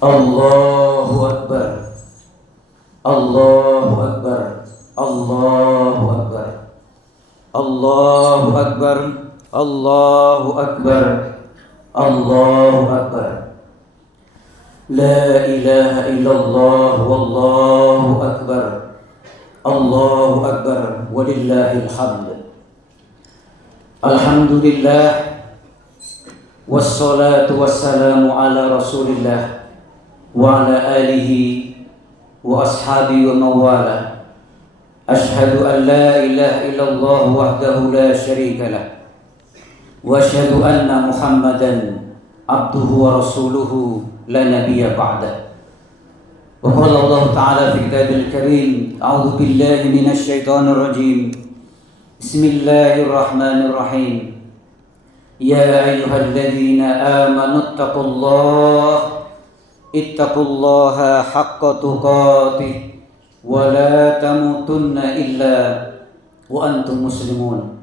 Allahu Akbar. Allahu Akbar. Allahu Akbar. Allahu Akbar. Allahu Akbar. Allahu Akbar. La ilaha illallah wallahu akbar. Allahu akbar walillahil hamd. Alhamdulillah wassalatu wassalamu ala Rasulillah wa ala alihi wa ashabihi wa mawala. Ashhadu an la ilaha illallah wahdahu la syarika lah wa ashhadu anna Muhammadan abduhu wa rasuluhu la nabiyya ba'da. Wa qala Allah ta'ala fi kitabil karim, a'udzu billahi minasy syaithanir rajim. Bismillahirrahmanirrahim. Ya ayyuhalladzina amanu ittaqullaha haqqa tuqatih wa la tamutunna illa wa antum muslimun.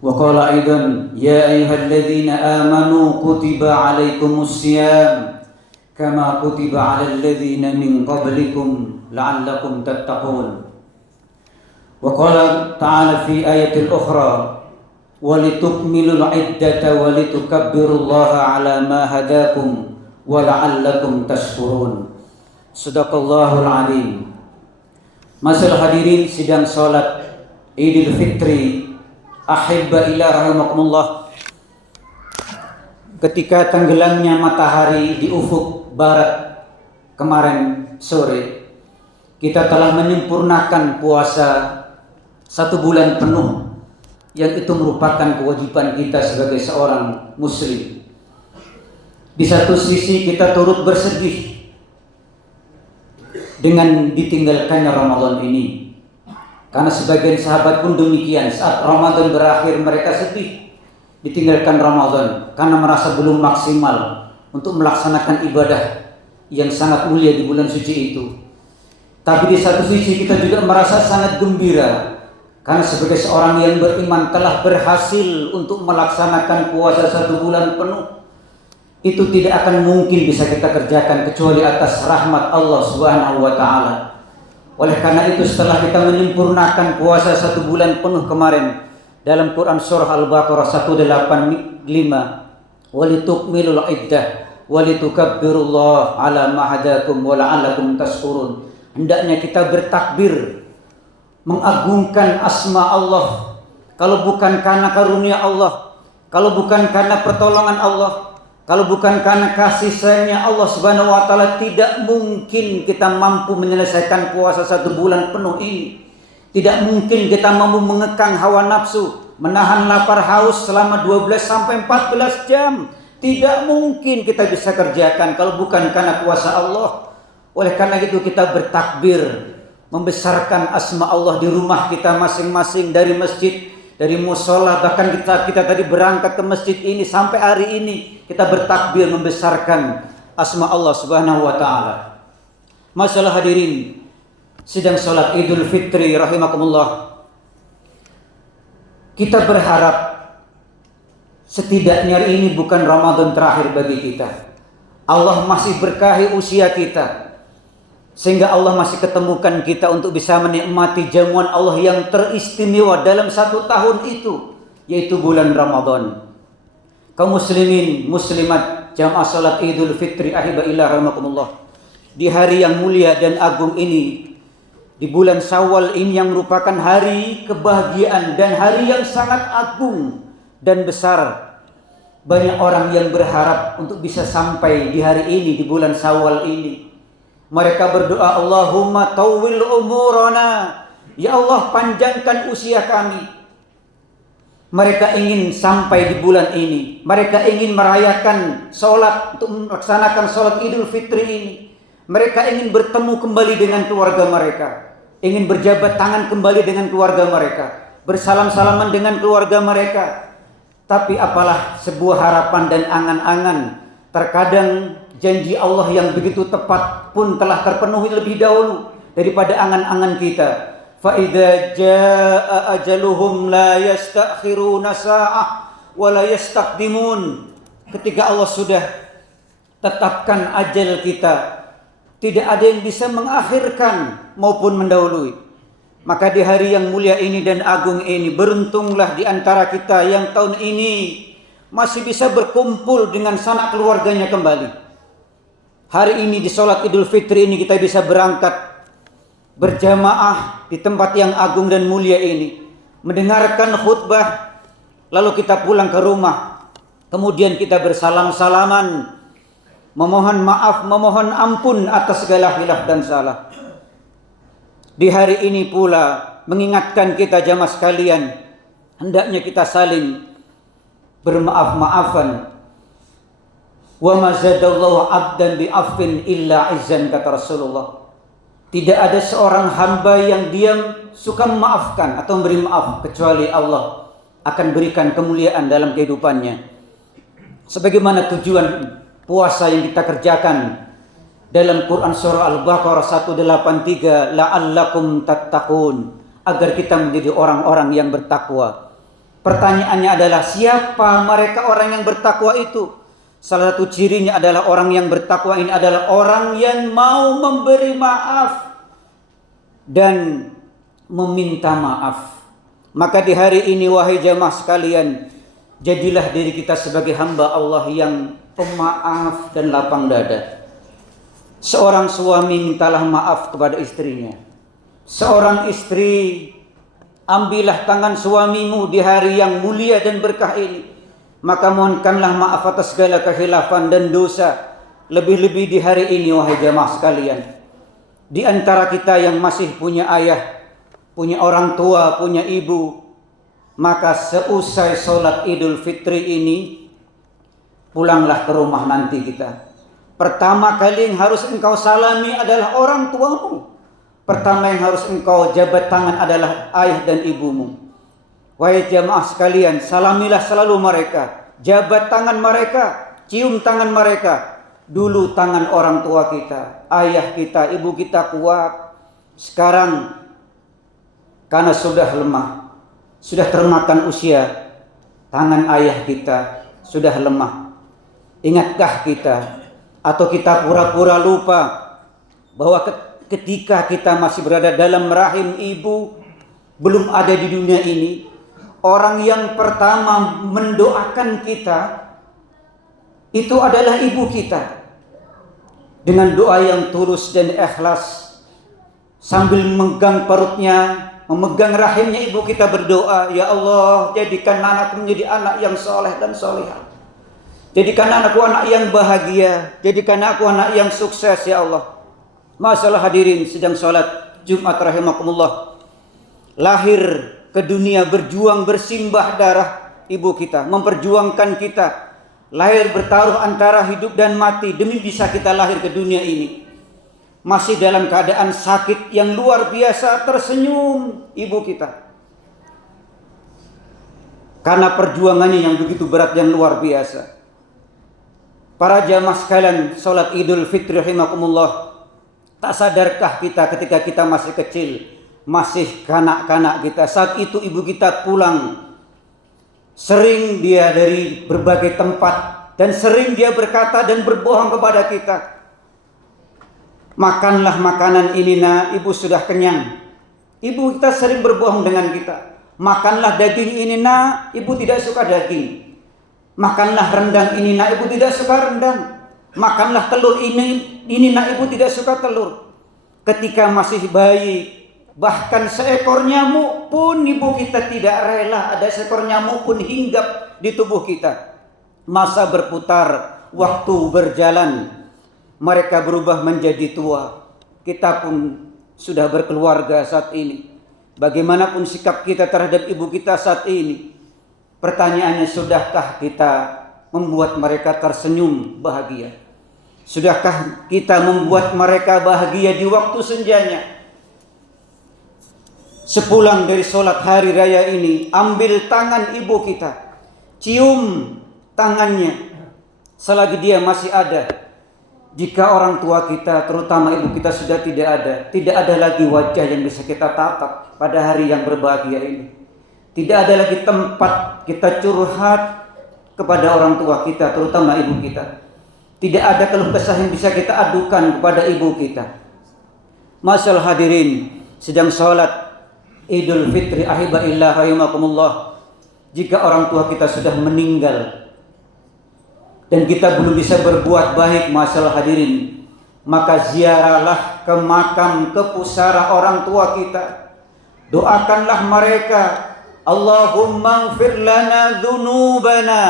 Wa qala aidan ya ayyuhalladzina amanu kutiba alaikumus syiyam kama kutiba alal ladzina min qablikum la'allakum tattaqun. Wa qala ta'ala fi ayatil ukhra wa litukmilul iddata wa litukabbirullaha ala ma hadakum wa la'allakum tashkurun. Shadaqallahul azim. Masyaallah hadirin sidang salat Idul Fitri ahibba ila rahimakumullah. Ketika tenggelamnya matahari di ufuk barat kemarin sore, kita telah menyempurnakan puasa 1 bulan penuh, yang itu merupakan kewajiban kita sebagai seorang muslim. Di satu sisi kita turut bersedih dengan ditinggalkannya Ramadan ini, karena sebagian sahabat pun demikian. Saat Ramadan berakhir mereka sedih ditinggalkan Ramadan karena merasa belum maksimal untuk melaksanakan ibadah yang sangat mulia di bulan suci itu. Tapi di satu sisi kita juga merasa sangat gembira karena sebagai seorang yang beriman telah berhasil untuk melaksanakan puasa 1 bulan penuh. Itu tidak akan mungkin bisa kita kerjakan kecuali atas rahmat Allah Subhanahu wa ta'ala. Oleh karena itu setelah kita menyempurnakan puasa 1 bulan penuh kemarin, dalam Quran surah Al-Baqarah 185, walitukmilul iddah walitukabbirullaha ala ma hadakum wa la'allakum tashkurun. Hendaknya kita bertakbir, mengagungkan asma Allah. Kalau bukan karena karunia Allah, kalau bukan karena pertolongan Allah, kalau bukan karena kasih sayangnya Allah Subhanahu wa ta'ala, tidak mungkin kita mampu menyelesaikan puasa 1 bulan penuh ini. Tidak mungkin kita mampu mengekang hawa nafsu, menahan lapar haus selama 12 sampai 14 jam. Tidak mungkin kita bisa kerjakan kalau bukan karena kuasa Allah. Oleh karena itu kita bertakbir, membesarkan asma Allah di rumah kita masing-masing, dari masjid, dari musola, bahkan kita tadi berangkat ke masjid ini sampai hari ini kita bertakbir membesarkan asma Allah Subhanahu wa ta'ala. Masalah hadirin sidang salat Idul Fitri rahimakumullah, kita berharap setidaknya ini bukan Ramadan terakhir bagi kita. Allah masih berkahi usia kita sehingga Allah masih ketemukan kita untuk bisa menikmati jamuan Allah yang teristimewa dalam 1 tahun itu, yaitu bulan Ramadan. Kaum muslimin muslimat jamaah salat Idul Fitri ahibba ila rahimakumullah, di hari yang mulia dan agung ini, di bulan Syawal ini yang merupakan hari kebahagiaan dan hari yang sangat agung dan besar, banyak orang yang berharap untuk bisa sampai di hari ini, di bulan Syawal ini. Mereka berdoa, Allahumma tawwil umurana, ya Allah panjangkan usia kami. Mereka ingin sampai di bulan ini, mereka ingin merayakan sholat, untuk melaksanakan sholat Idul Fitri ini. Mereka ingin bertemu kembali dengan keluarga mereka, ingin berjabat tangan kembali dengan keluarga mereka, bersalam-salaman dengan keluarga mereka. Tapi apalah sebuah harapan dan angan-angan, terkadang janji Allah yang begitu tepat pun telah terpenuhi lebih dahulu daripada angan-angan kita. Fa idza jaa ajaluhum la yastakhiruna sa'ah wa la yastaqdimun. Ketika Allah sudah tetapkan ajal kita. Tidak ada yang bisa mengakhirkan maupun mendahului. Maka di hari yang mulia ini dan agung ini, beruntunglah di antara kita yang tahun ini masih bisa berkumpul dengan sanak keluarganya kembali. Hari ini di sholat Idul Fitri ini kita bisa berangkat berjamaah di tempat yang agung dan mulia ini, mendengarkan khutbah, lalu kita pulang ke rumah. Kemudian kita bersalam-salaman, memohon maaf, memohon ampun atas segala khilaf dan salah. Di hari ini pula mengingatkan kita jamaah sekalian, hendaknya kita saling bermaaf-maafan. Wa ma zadallahu 'abdan bi'afwin illa 'izzan, kata Rasulullah. Tidak ada seorang hamba yang diam suka memaafkan atau memberi maaf kecuali Allah akan berikan kemuliaan dalam kehidupannya. Sebagaimana tujuan puasa yang kita kerjakan dalam Quran surah Al-Baqarah 183, la'allakum tattaqun, agar kita menjadi orang-orang yang bertakwa. Pertanyaannya adalah, siapa mereka orang yang bertakwa itu? Salah satu cirinya adalah orang yang bertakwa ini adalah orang yang mau memberi maaf dan meminta maaf. Maka di hari ini wahai jamaah sekalian, jadilah diri kita sebagai hamba Allah yang pemaaf dan lapang dada. Seorang suami mintalah maaf kepada istrinya. Seorang istri, ambillah tangan suamimu di hari yang mulia dan berkah ini. Maka mohonkanlah maaf atas segala kekhilafan dan dosa. Lebih-lebih di hari ini wahai jamaah sekalian. Di antara kita yang masih punya ayah, punya orang tua, punya ibu, maka seusai sholat Idul Fitri ini, pulanglah ke rumah nanti kita. Pertama kali yang harus engkau salami adalah orang tuamu. Pertama yang harus engkau jabat tangan adalah ayah dan ibumu. Wahai jamaah sekalian, salamilah selalu mereka. Jabat tangan mereka, cium tangan mereka. Dulu tangan orang tua kita, ayah kita, ibu kita kuat. Sekarang karena sudah lemah, sudah termakan usia, tangan ayah kita sudah lemah. Ingatkah kita atau kita pura-pura lupa bahwa ketika kita masih berada dalam rahim ibu, belum ada di dunia ini, orang yang pertama mendoakan kita itu adalah ibu kita. Dengan doa yang tulus dan ikhlas, sambil memegang perutnya, memegang rahimnya ibu kita berdoa, ya Allah, jadikan anakku menjadi anak yang soleh dan solehah. Jadikan anakku anak yang bahagia. Jadikan aku anak yang sukses ya Allah. Masalah hadirin sedang sholat Jumat rahimakumullah. Lahir ke dunia berjuang bersimbah darah ibu kita, memperjuangkan kita. Lahir bertaruh antara hidup dan mati demi bisa kita lahir ke dunia ini. Masih dalam keadaan sakit yang luar biasa, tersenyum ibu kita. Karena perjuangannya yang begitu berat yang luar biasa. Para jamaah sekalian, salat Idul Fitri rahimakumullah, tak sadarkah kita ketika kita masih kecil, masih kanak-kanak kita, saat itu ibu kita pulang, sering dia dari berbagai tempat dan sering dia berkata dan berbohong kepada kita, makanlah makanan ini nak, ibu sudah kenyang. Ibu kita sering berbohong dengan kita. Makanlah daging ini nak, ibu tidak suka daging. Makanlah rendang ini nak, ibu tidak suka rendang. Makanlah telur ini nak, ibu tidak suka telur. Ketika masih bayi, bahkan seekor nyamuk pun ibu kita tidak rela ada seekor nyamuk pun hinggap di tubuh kita. Masa berputar, waktu berjalan, mereka berubah menjadi tua. Kita pun sudah berkeluarga saat ini. Bagaimanapun sikap kita terhadap ibu kita saat ini, pertanyaannya, sudahkah kita membuat mereka tersenyum bahagia? Sudahkah kita membuat mereka bahagia di waktu senjanya? Sepulang dari sholat hari raya ini, ambil tangan ibu kita, cium tangannya selagi dia masih ada. Jika orang tua kita, terutama ibu kita sudah tidak ada lagi wajah yang bisa kita tatap pada hari yang berbahagia ini. Tidak ada lagi tempat kita curhat kepada orang tua kita, terutama ibu kita. Tidak ada keluh kesah yang bisa kita adukan kepada ibu kita. Masyaallah hadirin, sedang sholat Idul Fitri ahibaillah rahimakumullah. Jika orang tua kita sudah meninggal dan kita belum bisa berbuat baik, masyaallah hadirin, maka ziarahlah ke makam, ke pusara orang tua kita. Doakanlah mereka, Allahumma ighfir lana dzunubana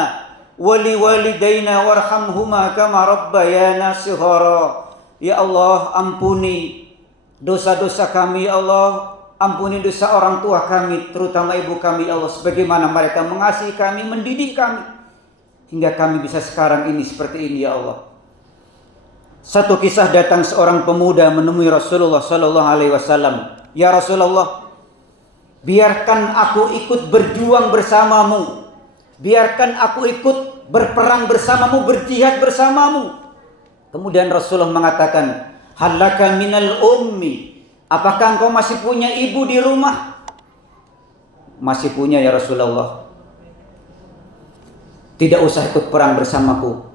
wa liwalidayna warhamhuma kama rabbayana shighara. Ya Allah, ampuni dosa-dosa kami, ya Allah. Ampuni dosa orang tua kami, terutama ibu kami, ya Allah, sebagaimana mereka mengasihi kami, mendidik kami hingga kami bisa sekarang ini seperti ini, ya Allah. Satu kisah, datang seorang pemuda menemui Rasulullah sallallahu alaihi wasallam. Ya Rasulullah, biarkan aku ikut berjuang bersamamu. Biarkan aku ikut berperang bersamamu, berjihad bersamamu. Kemudian Rasulullah mengatakan, halaka minal ummi. Apakah engkau masih punya ibu di rumah? Masih punya ya Rasulullah. Tidak usah ikut perang bersamaku.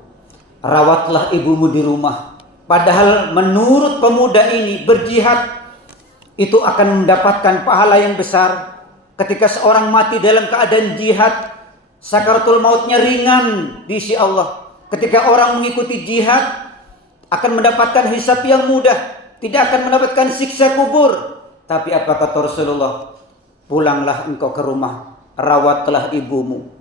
Rawatlah ibumu di rumah. Padahal menurut pemuda ini, berjihad itu akan mendapatkan pahala yang besar. Ketika seorang mati dalam keadaan jihad, sakaratul mautnya ringan di sisi Allah. Ketika orang mengikuti jihad, akan mendapatkan hisab yang mudah, tidak akan mendapatkan siksa kubur. Tapi apa kata Rasulullah? Pulanglah engkau ke rumah, rawatlah ibumu.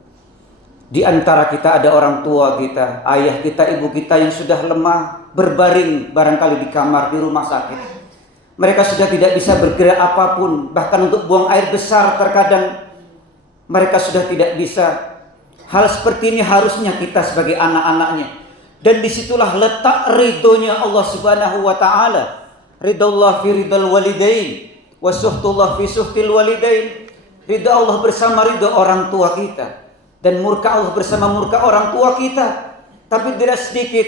Di antara kita ada orang tua kita, ayah kita, ibu kita yang sudah lemah, berbaring barangkali di kamar, di rumah sakit. Mereka sudah tidak bisa bergerak apapun, bahkan untuk buang air besar terkadang mereka sudah tidak bisa. Hal seperti ini harusnya kita sebagai anak-anaknya. Dan disitulah letak ridhonya Allah subhanahu wa ta'ala. Ridallah fi ridal walidain, wa suhtullah fi suhtil walidain. Ridha Allah bersama ridha orang tua kita, dan murka Allah bersama murka orang tua kita. Tapi tidak sedikit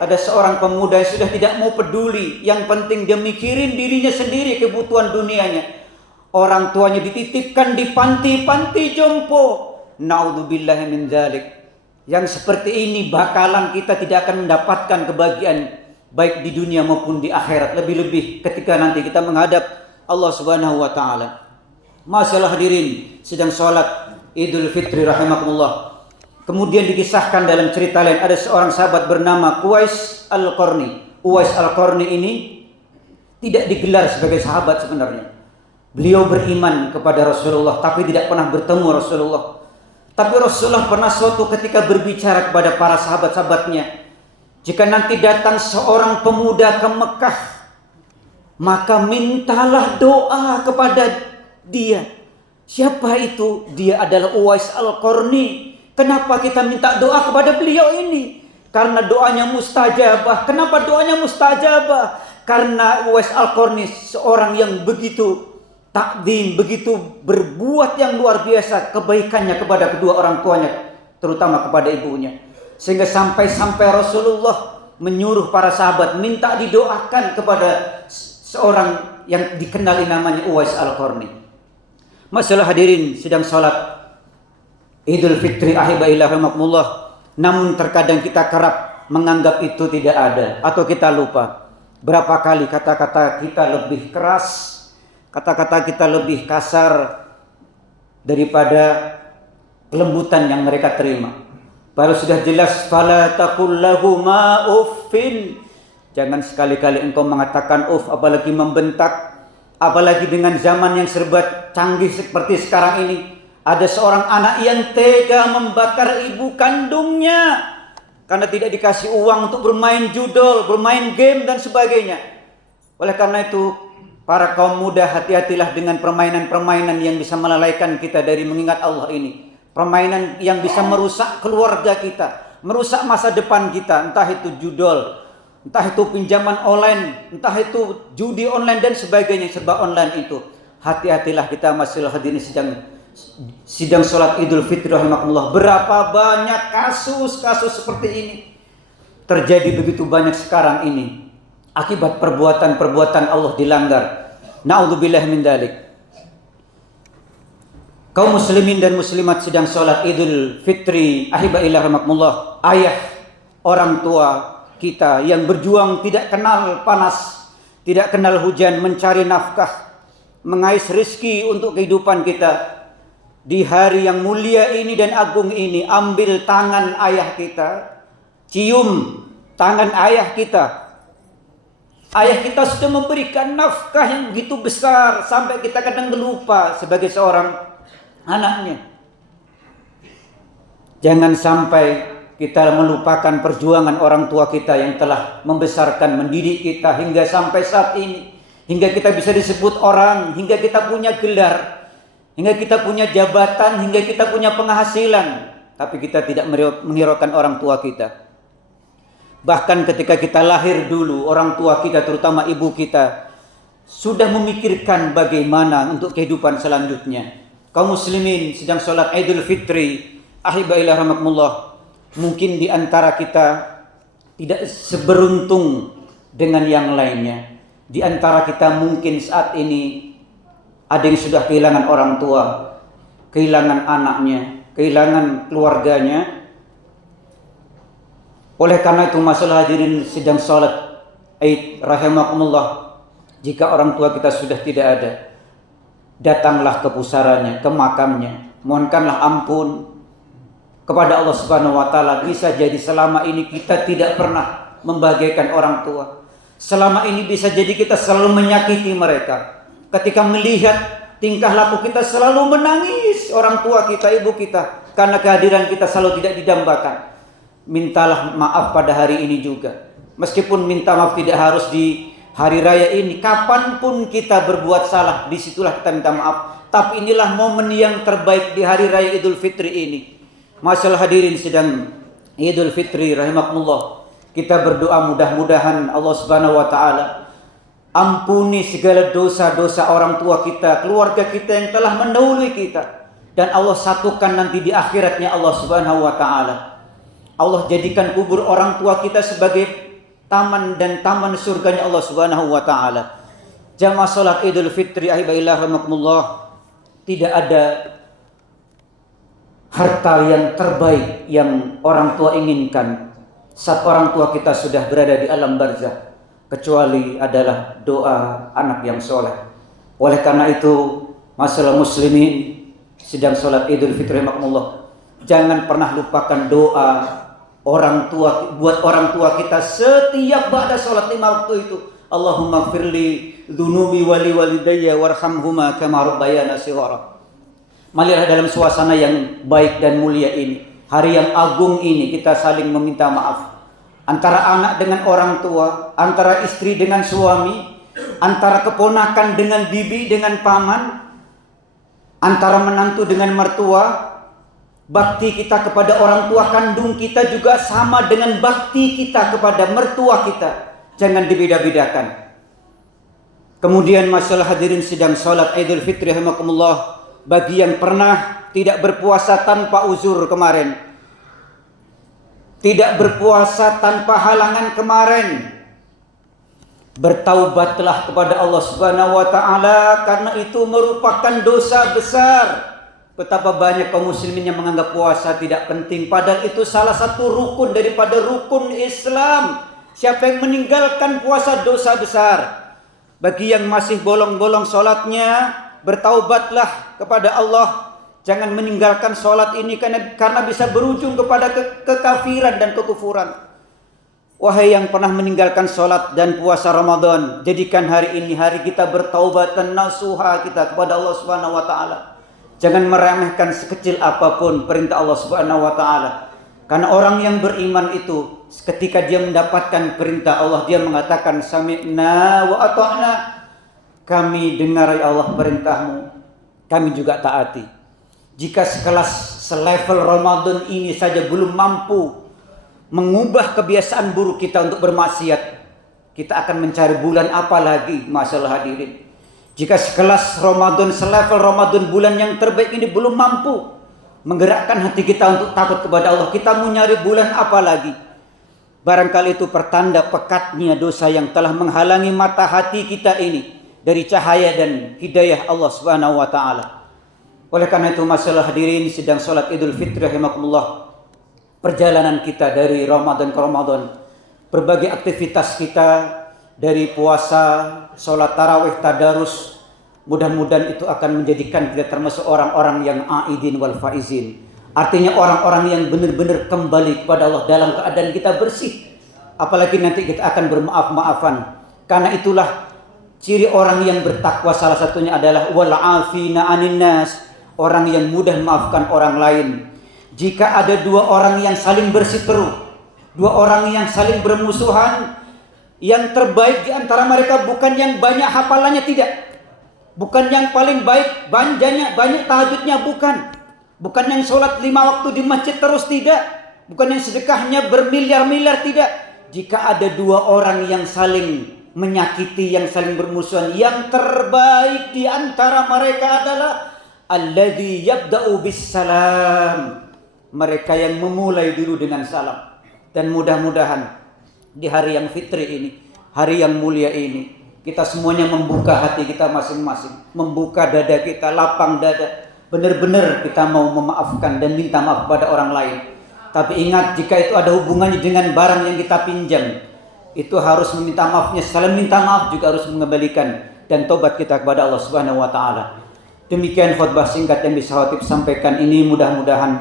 ada seorang pemuda yang sudah tidak mau peduli. Yang penting dia mikirin dirinya sendiri, kebutuhan dunianya. Orang tuanya dititipkan di panti-panti jompo. Naudzubillahi min dzalik. Yang seperti ini bakalan kita tidak akan mendapatkan kebahagiaan baik di dunia maupun di akhirat. Lebih-lebih ketika nanti kita menghadap Allah subhanahu wa ta'ala. Masalah hadirin, sedang sholat Idul Fitri rahimakumullah. Kemudian dikisahkan dalam cerita lain, ada seorang sahabat bernama Uwais Al-Qarni. Uwais Al-Qarni ini tidak digelar sebagai sahabat sebenarnya. Beliau beriman kepada Rasulullah tapi tidak pernah bertemu Rasulullah. Tapi Rasulullah pernah suatu ketika berbicara kepada para sahabat-sahabatnya, jika nanti datang seorang pemuda ke Mekah, maka mintalah doa kepada dia. Siapa itu? Dia adalah Uwais Al-Qarni. Kenapa kita minta doa kepada beliau ini? Karena doanya mustajabah. Kenapa doanya mustajabah? Karena Uwais Al-Qarni seorang yang begitu takdim, begitu berbuat yang luar biasa kebaikannya kepada kedua orang tuanya, terutama kepada ibunya. Sehingga sampai-sampai Rasulullah menyuruh para sahabat minta didoakan kepada seorang yang dikenali namanya Uwais Al-Qarni. Masalah hadirin, sedang sholat Idul Fitri ahibaillah rahimakumullah. Namun terkadang kita kerap menganggap itu tidak ada, atau kita lupa. Berapa kali kata-kata kita lebih keras, kata-kata kita lebih kasar daripada kelembutan yang mereka terima. Baru sudah jelas, fala taqul lahuma uffin. Jangan sekali-kali engkau mengatakan uff, apalagi membentak. Apalagi dengan zaman yang serba canggih seperti sekarang ini. Ada seorang anak yang tega membakar ibu kandungnya karena tidak dikasih uang untuk bermain judol, bermain game dan sebagainya. Oleh karena itu, para kaum muda, hati-hatilah dengan permainan-permainan yang bisa melalaikan kita dari mengingat Allah ini. Permainan yang bisa merusak keluarga kita, merusak masa depan kita. Entah itu judol, entah itu pinjaman online, entah itu judi online dan sebagainya, serba online itu. Hati-hatilah kita, masalah hadirin sidang sholat Idul Fitri rahimakumullah. Berapa banyak kasus-kasus seperti ini terjadi begitu banyak sekarang ini akibat perbuatan-perbuatan Allah dilanggar. Na'udzubillah min dzalik. Kaum muslimin dan muslimat sedang sholat Idul Fitri ahibaillah rahimakumullah. Ayah, orang tua, kita yang berjuang tidak kenal panas, tidak kenal hujan, mencari nafkah, mengais rezeki untuk kehidupan kita. Di hari yang mulia ini dan agung ini, ambil tangan ayah kita, cium tangan ayah kita. Ayah kita sudah memberikan nafkah yang begitu besar sampai kita kadang lupa sebagai seorang anaknya. Jangan sampai kita melupakan perjuangan orang tua kita yang telah membesarkan, mendidik kita hingga sampai saat ini. Hingga kita bisa disebut orang, hingga kita punya gelar, hingga kita punya jabatan, hingga kita punya penghasilan. Tapi kita tidak menghiraukan orang tua kita. Bahkan ketika kita lahir dulu, orang tua kita, terutama ibu kita, sudah memikirkan bagaimana untuk kehidupan selanjutnya. Kaum muslimin sedang sholat Idul Fitri, ahibaillah rahmatullah. Mungkin di antara kita tidak seberuntung dengan yang lainnya. Di antara kita mungkin saat ini ada yang sudah kehilangan orang tua, kehilangan anaknya, kehilangan keluarganya. Oleh karena itu masalah hadirin sedang sholat Id rahimakumullah, jika orang tua kita sudah tidak ada, datanglah ke pusarannya, ke makamnya, mohonkanlah ampun kepada Allah Subhanahu wa taala. Bisa jadi selama ini kita tidak pernah membahagiakan orang tua. Selama ini bisa jadi kita selalu menyakiti mereka. Ketika melihat tingkah laku kita selalu menangis orang tua kita, ibu kita, karena kehadiran kita selalu tidak didambakan. Mintalah maaf pada hari ini juga. Meskipun minta maaf tidak harus di hari raya ini, kapanpun kita berbuat salah, disitulah kita minta maaf. Tapi inilah momen yang terbaik di hari raya Idul Fitri ini. Masalah hadirin sedang Idul Fitri rahimakumullah. Kita berdoa mudah-mudahan Allah Subhanahu wa taala ampuni segala dosa-dosa orang tua kita, keluarga kita yang telah mendahului kita, dan Allah satukan nanti di akhiratnya Allah Subhanahu wa taala. Allah jadikan kubur orang tua kita sebagai taman dan taman surganya Allah Subhanahu wa taala. Jamaah salat Idul Fitri ahibaillah rahmatullah, tidak ada harta yang terbaik yang orang tua inginkan saat orang tua kita sudah berada di alam barzah, kecuali adalah doa anak yang soleh. Oleh karena itu, masalah muslimin sedang sholat Idul Fitri rahmatullah, jangan pernah lupakan doa orang tua buat orang tua kita setiap ba'da sholat 5 waktu itu. Allahumma gfirli dzunubi wali walidayya warhamhuma kama rabbayana shighara. Marilah dalam suasana yang baik dan mulia ini, hari yang agung ini, kita saling meminta maaf. Antara anak dengan orang tua, antara istri dengan suami, antara keponakan dengan bibi dengan paman, antara menantu dengan mertua. Bakti kita kepada orang tua kandung kita juga sama dengan bakti kita kepada mertua kita. Jangan dibeda-bedakan. Kemudian masalah hadirin sedang sholat Idul Fitri rahimakumullah, bagi yang pernah tidak berpuasa tanpa uzur kemarin, tidak berpuasa tanpa halangan kemarin, bertaubatlah kepada Allah Subhanahu wa taala, karena itu merupakan dosa besar. Betapa banyak kaum muslimin yang menganggap puasa tidak penting, padahal itu salah satu rukun daripada rukun Islam. Siapa yang meninggalkan puasa dosa besar. Bagi yang masih bolong-bolong sholatnya, bertaubatlah kepada Allah. Jangan meninggalkan sholat ini karena bisa berujung kepada kekafiran dan kekufuran. Wahai yang pernah meninggalkan sholat dan puasa Ramadan, jadikan hari ini hari kita bertaubat dan nasuha kita kepada Allah Subhanahu wa taala. Jangan meremehkan sekecil apapun perintah Allah Subhanahu wa taala. Karena orang yang beriman itu ketika dia mendapatkan perintah Allah, dia mengatakan sami'na wa ata'na. Kami dengar ya Allah perintahmu, kami juga taati. Jika selevel Ramadan ini saja belum mampu mengubah kebiasaan buruk kita untuk bermaksiat, kita akan mencari bulan apa lagi, masalah hadirin. Jika selevel Ramadan bulan yang terbaik ini belum mampu menggerakkan hati kita untuk takut kepada Allah, kita mau nyari bulan apa lagi? Barangkali itu pertanda pekatnya dosa yang telah menghalangi mata hati kita ini dari cahaya dan hidayah Allah Subhanahu wa taala. Oleh karena itu masalah hadirin sedang salat Idul Fitri rahimakumullah, perjalanan kita dari Ramadan ke Ramadan, berbagai aktivitas kita dari puasa, sholat tarawih, tadarus, mudah-mudahan itu akan menjadikan kita termasuk orang-orang yang aidin wal faizin. Artinya orang-orang yang benar-benar kembali kepada Allah dalam keadaan kita bersih. Apalagi nanti kita akan bermaaf-maafan. Karena itulah ciri orang yang bertakwa, salah satunya adalah wal afina anin nas, orang yang mudah memaafkan orang lain. Jika ada dua orang yang saling berseteru, dua orang yang saling bermusuhan, yang terbaik di antara mereka bukan yang banyak hafalannya, tidak. Bukan yang paling baik, banyak tahajudnya, bukan yang sholat 5 waktu di masjid terus, tidak. Bukan yang sedekahnya bermiliar-miliar, tidak. Jika ada dua orang yang saling menyakiti, yang saling bermusuhan, yang terbaik di antara mereka adalah alladzi yabda'u bis salam, mereka yang memulai dulu dengan salam. Dan mudah-mudahan di hari yang fitri ini, hari yang mulia ini, kita semuanya membuka hati kita masing-masing, membuka dada kita, lapang dada. Benar-benar kita mau memaafkan dan minta maaf kepada orang lain. Tapi ingat, jika itu ada hubungannya dengan barang yang kita pinjam, itu harus meminta maafnya. Selain minta maaf juga harus mengembalikan dan tobat kita kepada Allah Subhanahu wa taala. Demikian khutbah singkat yang bisa Khatib sampaikan ini. Mudah-mudahan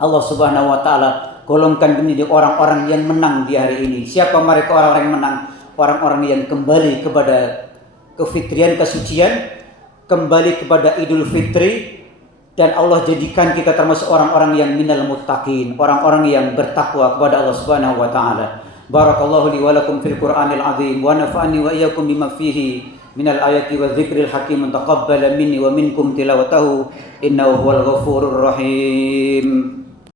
Allah Subhanahu wa taala golongkan ini di orang-orang yang menang di hari ini. Siapa mereka orang-orang yang menang? Orang-orang yang kembali kepada kefitrian, kesucian, kembali kepada Idul Fitri, dan Allah jadikan kita termasuk orang-orang yang minal muttaqin, orang-orang yang bertakwa kepada Allah Subhanahu wa taala. Barakallahu li wa lakum fil Qur'anil azim wa nafa'ani wa iyyakum bima fihi minal ayati wa dzikril hakim. Taqabbala minni wa minkum tilawatahu innahu huwal ghafurur rahim.